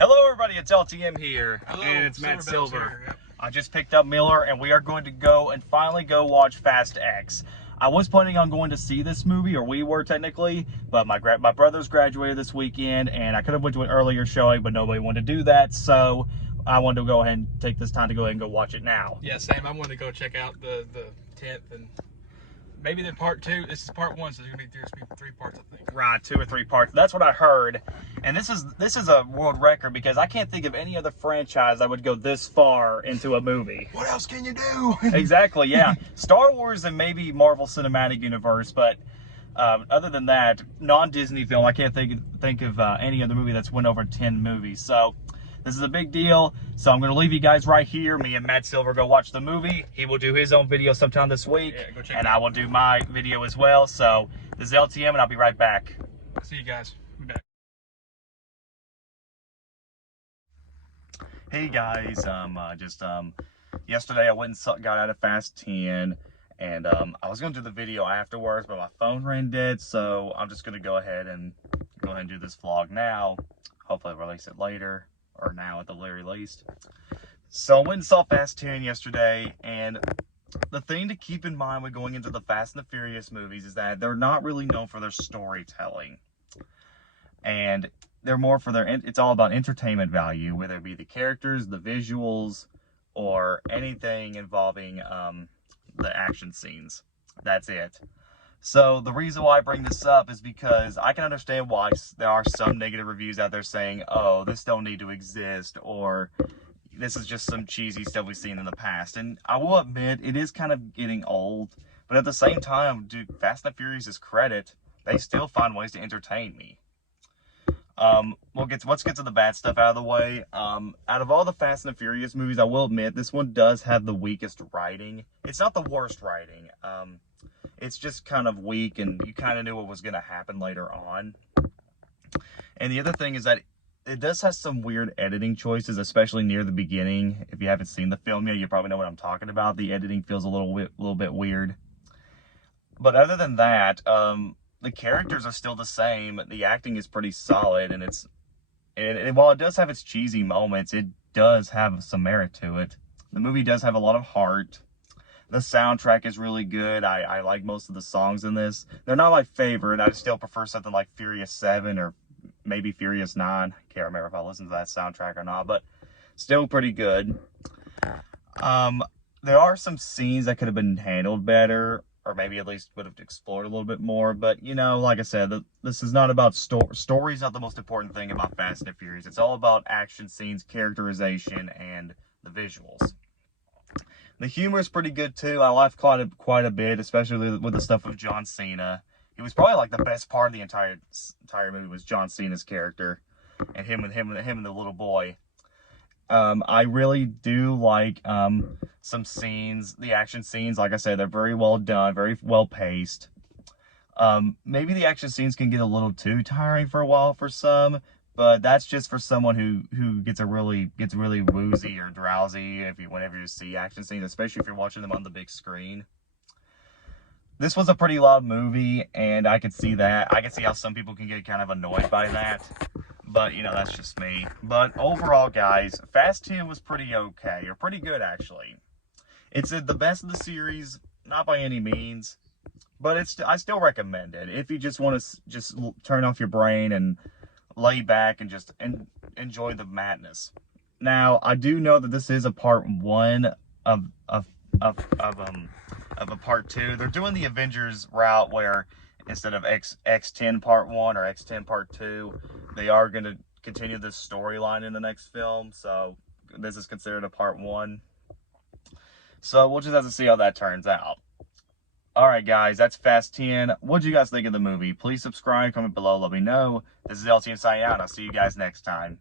Hello everybody, it's LTM here. Hello, and it's Matt Silver. Here, yep. I just picked up Miller and we are going to go and finally go watch Fast X. I was planning on going to see this movie, or we were technically, but my brothers graduated this weekend and I could have went to an earlier showing, but nobody wanted to do that, so I wanted to go ahead and take this time to go ahead and go watch it now. Yeah, same. I wanted to go check out the 10th and maybe the part 2. This is part 1, so there's gonna be 3 parts, I think. Right, 2 or 3 parts. That's what I heard. And this is a world record because I can't think of any other franchise that would go this far into a movie. What else can you do? Exactly, yeah. Star Wars and maybe Marvel Cinematic Universe, but other than that, non-Disney film, I can't think of any other movie that's went over 10 movies. So this is a big deal. So I'm going to leave you guys right here. Me and Matt Silver go watch the movie. He will do his own video sometime this week. Yeah, go check and it out. I will do my video as well. So this is LTM, and I'll be right back. See you guys. Be back. Hey guys, yesterday I went and got out of Fast 10, and I was going to do the video afterwards, but my phone ran dead, so I'm just going to go ahead and do this vlog now. Hopefully I'll release it later, or now at the very least. So I went and saw Fast 10 yesterday, and the thing to keep in mind when going into the Fast and the Furious movies is that they're not really known for their storytelling. And they're more for it's all about entertainment value, whether it be the characters, the visuals, or anything involving the action scenes. That's it. So the reason why I bring this up is because I can understand why there are some negative reviews out there saying, oh, this don't need to exist, or this is just some cheesy stuff we've seen in the past. And I will admit, it is kind of getting old, but at the same time, to Fast and Furious' credit, they still find ways to entertain me. Let's get to the bad stuff out of the way. Out of all the Fast and the Furious movies, I will admit this one does have the weakest writing. It's not the worst writing. It's just kind of weak, and you kind of knew what was going to happen later on. And the other thing is that it does have some weird editing choices, especially near the beginning. If you haven't seen the film yet, you probably know what I'm talking about. The editing feels a little bit weird. But other than that, the characters are still the same. The acting is pretty solid, and while it does have its cheesy moments, it does have some merit to it. The movie does have a lot of heart. The soundtrack is really good. I like most of the songs in this. They're not my favorite. I still prefer something like Furious 7 or maybe Furious 9. I can't remember if I listened to that soundtrack or not, but still pretty good. There are some scenes that could have been handled better, or maybe at least would have explored a little bit more. But, you know, like I said, this is not about story's not the most important thing about Fast and Furious. It's all about action scenes, characterization, and the visuals. The humor is pretty good, too. I laughed quite a bit, especially with the stuff with John Cena. He was probably like the best part of the entire movie was John Cena's character, and him and the little boy. I really do like some scenes, the action scenes. Like I said, they're very well done, very well paced. Maybe the action scenes can get a little too tiring for a while for some, but that's just for someone who gets really woozy or drowsy whenever you see action scenes, especially if you're watching them on the big screen. This was a pretty loud movie, and I could see that. I could see how some people can get kind of annoyed by that. But, you know, that's just me. But overall, guys, Fast 10 was pretty okay, or pretty good, actually. It's the best of the series, not by any means, but I still recommend it. If you just want to just turn off your brain and lay back and just enjoy the madness. Now, I do know that this is a part 1 of a part 2. They're doing the Avengers route where instead of X10 part 1 or X10 part 2, they are going to continue this storyline in the next film. So this is considered a part 1. So we'll just have to see how that turns out. Alright guys, that's Fast 10. What did you guys think of the movie? Please subscribe, comment below, let me know. This is LTM signing out, and I'll see you guys next time.